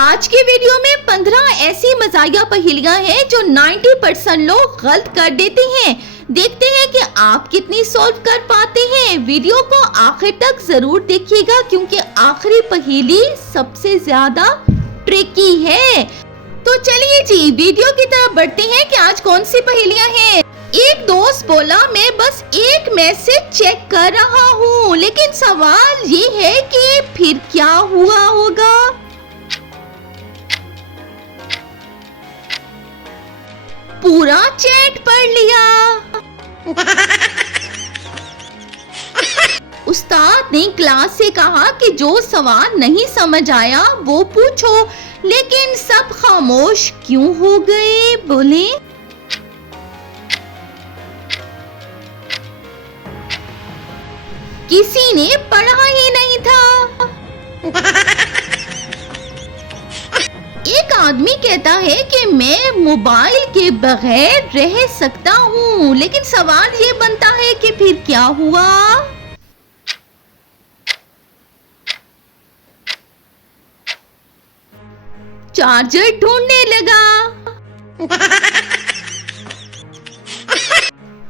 आज की वीडियो में 15 ऐसी मज़ाहिया पहेलियां हैं जो 90% लोग गलत कर देते हैं। देखते हैं कि आप कितनी सॉल्व कर पाते हैं। वीडियो को आखिर तक जरूर देखिएगा क्योंकि आखिरी पहेली सबसे ज्यादा ट्रिकी है। तो चलिए जी वीडियो की तरफ बढ़ते हैं कि आज कौन सी पहेलियां हैं। एक दोस्त बोला मैं बस एक मैसेज चेक कर रहा हूँ, लेकिन सवाल ये है कि फिर क्या हुआ होगा। पूरा चैट पढ़ लिया। उस्ताद ने क्लास से कहा कि जो सवाल नहीं समझ आया वो पूछो, लेकिन सब खामोश क्यों हो गए बोले। किसी ने पढ़ा ही नहीं था। एक आदमी कहता है कि मैं मोबाइल के बगैर रह सकता हूँ, लेकिन सवाल ये बनता है कि फिर क्या हुआ। चार्जर ढूंढने लगा।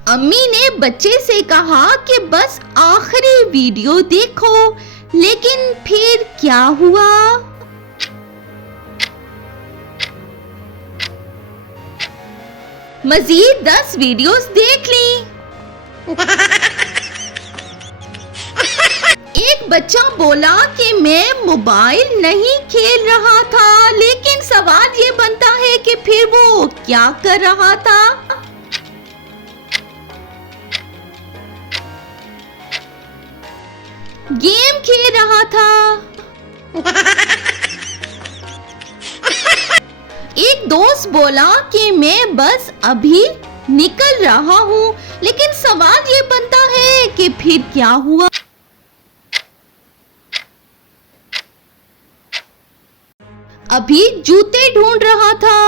अम्मी ने बच्चे से कहा कि बस आखिरी वीडियो देखो, लेकिन फिर क्या हुआ। मजीद 10 वीडियोस देख ली। एक बच्चा बोला कि मैं मोबाइल नहीं खेल रहा था, लेकिन सवाल ये बनता है कि फिर वो क्या कर रहा था। गेम खेल रहा था। एक दोस्त बोला कि मैं बस अभी निकल रहा हूँ, लेकिन सवाल ये बनता है कि फिर क्या हुआ। अभी जूते ढूंढ रहा था।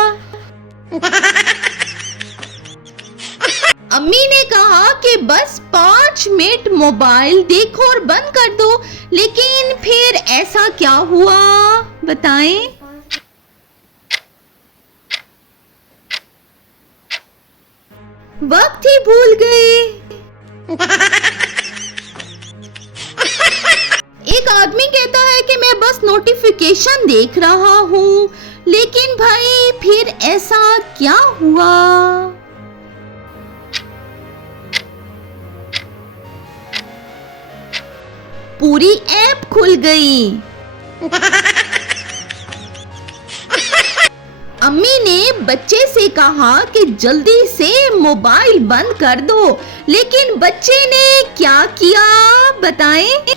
अम्मी ने कहा कि बस 5 मिनट मोबाइल देखो और बंद कर दो, लेकिन फिर ऐसा क्या हुआ बताएं। वक्त ही भूल गए। एक आदमी कहता है कि मैं बस नोटिफिकेशन देख रहा हूँ, लेकिन भाई फिर ऐसा क्या हुआ। पूरी ऐप खुल गई। अम्मी ने बच्चे से कहा कि जल्दी से मोबाइल बंद कर दो, लेकिन बच्चे ने क्या किया बताएं।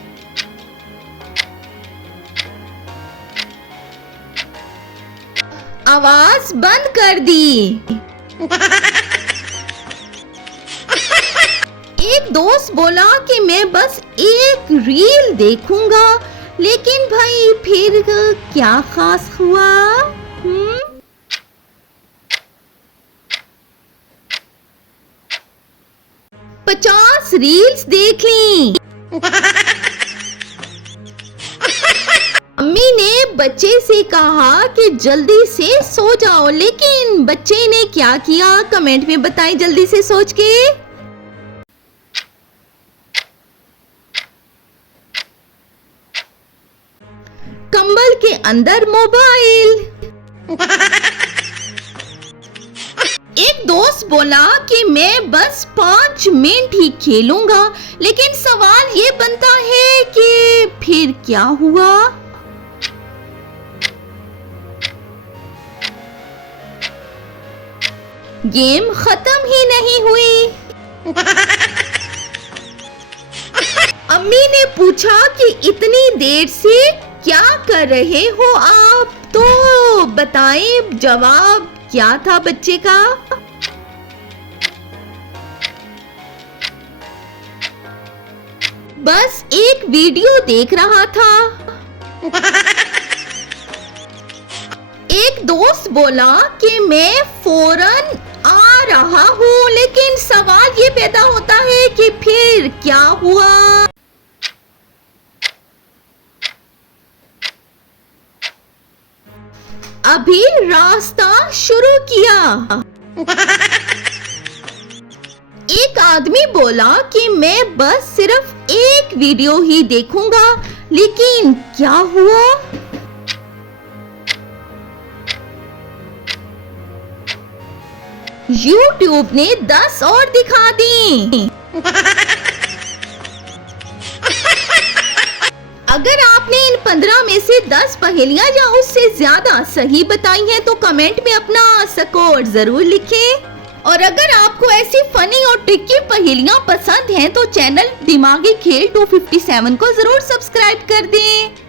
आवाज बंद कर दी। एक दोस्त बोला कि मैं बस एक रील देखूंगा, लेकिन भाई फिर क्या खास हुआ। 50 रील्स देख ली। अम्मी ने बच्चे से कहा कि जल्दी से सो जाओ, लेकिन बच्चे ने क्या किया कमेंट में बताएं जल्दी से सोच के। कंबल के अंदर मोबाइल। एक दोस्त बोला कि मैं बस 5 मिनट ही खेलूंगा, लेकिन सवाल ये बनता है कि फिर क्या हुआ। गेम खत्म ही नहीं हुई। अम्मी ने पूछा कि इतनी देर से क्या कर रहे हो आप, तो बताएं जवाब क्या था बच्चे का। बस एक वीडियो देख रहा था। एक दोस्त बोला कि मैं फौरन आ रहा हूँ, लेकिन सवाल ये पैदा होता है कि फिर क्या हुआ। अभी रास्ता शुरू किया। एक आदमी बोला कि मैं बस सिर्फ एक वीडियो ही देखूंगा, लेकिन क्या हुआ? YouTube ने 10 और दिखा दी। अगर आपने इन 15 में से 10 पहेलियां या उससे ज्यादा सही बताई हैं तो कमेंट में अपना स्कोर जरूर लिखें। और अगर आपको ऐसी फनी और ट्रिकी पहेलियां पसंद हैं तो चैनल दिमागी खेल 257 को जरूर सब्सक्राइब कर दें।